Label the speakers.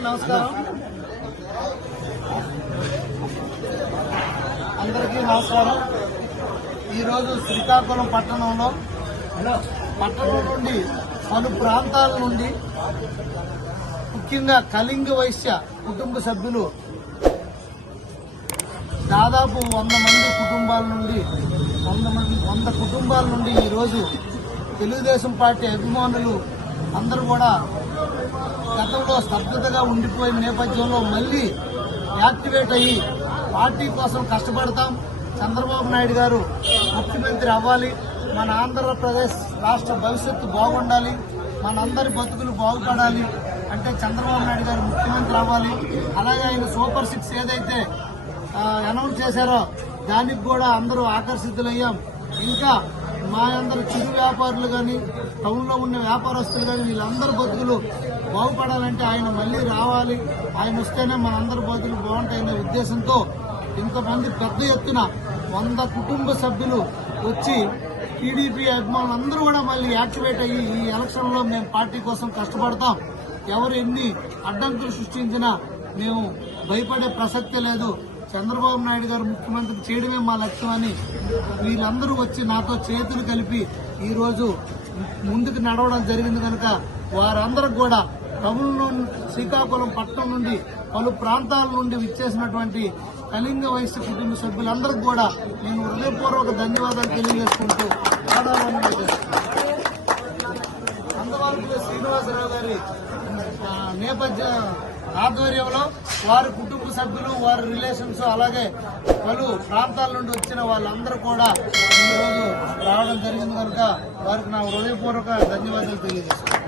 Speaker 1: నమస్కారం. అందరికీ నమస్కారం. ఈరోజు శ్రీకాకుళం పట్టణంలో పట్టణం నుండి పలు ప్రాంతాల నుండి ముఖ్యంగా కళింగ వైశ్య కుటుంబ సభ్యులు దాదాపు వంద మంది కుటుంబాల నుండి వంద మంది వంద కుటుంబాల నుండి ఈరోజు తెలుగుదేశం పార్టీ అభిమానులు అందరూ కూడా గతంలో స్తబ్దతగా ఉండిపోయిన నేపథ్యంలో మళ్ళీ యాక్టివేట్ అయ్యి పార్టీ కోసం కష్టపడతాం. చంద్రబాబు నాయుడు గారు ముఖ్యమంత్రి అవ్వాలి. మన ఆంధ్రప్రదేశ్ రాష్ట్ర భవిష్యత్తు బాగుండాలి. మనందరి బతుకులు బాగుపడాలి అంటే చంద్రబాబు నాయుడు గారు ముఖ్యమంత్రి అవ్వాలి. అలాగే ఆయన సూపర్ సిక్స్ ఏదైతే అనౌన్స్ చేశారో దానికి కూడా అందరూ ఆకర్షితులయ్యాం. ఇంకా మా అందరు చిరు వ్యాపారులు కానీ టౌన్లో ఉన్న వ్యాపారస్తులు కానీ వీళ్ళందరి బతుకులు బాగుపడాలంటే ఆయన మళ్ళీ రావాలి. ఆయన వస్తేనే మనందరి బతుకులు బాగుంటాయనే ఉద్దేశంతో ఇంతమంది పెద్ద ఎత్తున వంద కుటుంబ సభ్యులు వచ్చి టీడీపీ అభిమానులు అందరూ కూడా మళ్ళీ యాక్టివేట్ అయ్యి ఈ ఎలక్షన్లో మేము పార్టీ కోసం కష్టపడతాం. ఎవరు ఎన్ని అడ్డంకులు సృష్టించినా మేము భయపడే ప్రసక్తే లేదు. చంద్రబాబు నాయుడు గారు ముఖ్యమంత్రి చేయడమే మా లక్ష్యం అని వీళ్ళందరూ వచ్చి నాతో చేతులు కలిపి ఈరోజు ముందుకు నడవడం జరిగింది కనుక వారందరికి కూడా టౌన్లో శ్రీకాకుళం పట్టణం నుండి పలు ప్రాంతాల నుండి విచ్చేసినటువంటి కళింగ వయస్సు కుటుంబ సభ్యులందరికీ కూడా నేను హృదయపూర్వక ధన్యవాదాలు తెలియజేసుకుంటూ గారి నేపథ్య ఆధ్వర్యంలో వారి కుటుంబ సభ్యులు వారి రిలేషన్స్ అలాగే పలు ప్రాంతాల నుండి వచ్చిన వాళ్ళందరూ కూడా ఈరోజు రావడం జరిగింది కనుక వారికి నా హృదయపూర్వక ధన్యవాదాలు తెలియజేస్తాను